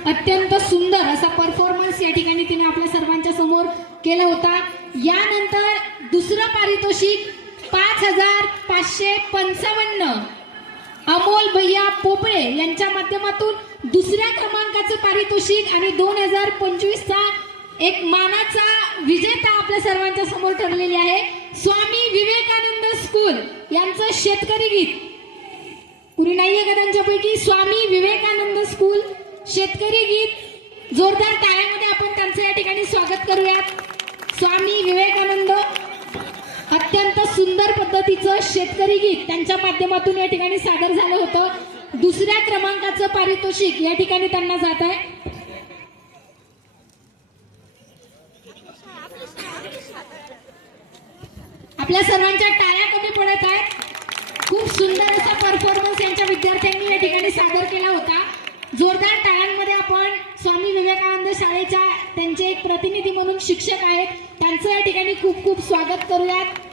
अत्यंत सुंदर असा परफॉर्मन्स या ठिकाणी तिने आपल्या सर्वांच्या समोर केला होता। यानंतर दुसरं पारितोषिक 5555 अमोल भैया पोपळे यांच्या माध्यमातून दुसऱ्या क्रमांकाचे पारितोषिक आणि 2025 चा एक मानाचा विजेता आपल्या सर्वांच्या समोर ठरलेली आहे। स्वामी विवेकानंद स्कूल यांचं शेतकरी गीत कुणी नाहीये का त्यांच्यापैकी? स्वामी विवेकानंद स्कूल शेतकरी गीत, जोरदार टाळ्यांमध्ये आपण त्यांचं या ठिकाणी स्वागत करूयात। स्वामी विवेकानंद अत्यंत सुंदर पद्धतीचं शेतकरी गीत त्यांच्या माध्यमातून या ठिकाणी सादर झालं होतं। दुसऱ्या क्रमांकाचं पारितोषिक या ठिकाणी त्यांना जात आहे। आपल्या सर्वांच्या टाळ्या कमी पडत आहेत। खूप सुंदर असा परफॉर्मन्स यांच्या विद्यार्थ्यांनी या ठिकाणी सादर केला होता। जोरदार टाळ्यांमध्ये आपण स्वामी विवेकानंद शाळेच्या त्यांचे एक प्रतिनिधी म्हणून शिक्षक आहेत त्यांचं या ठिकाणी खूप खूप स्वागत करूयात।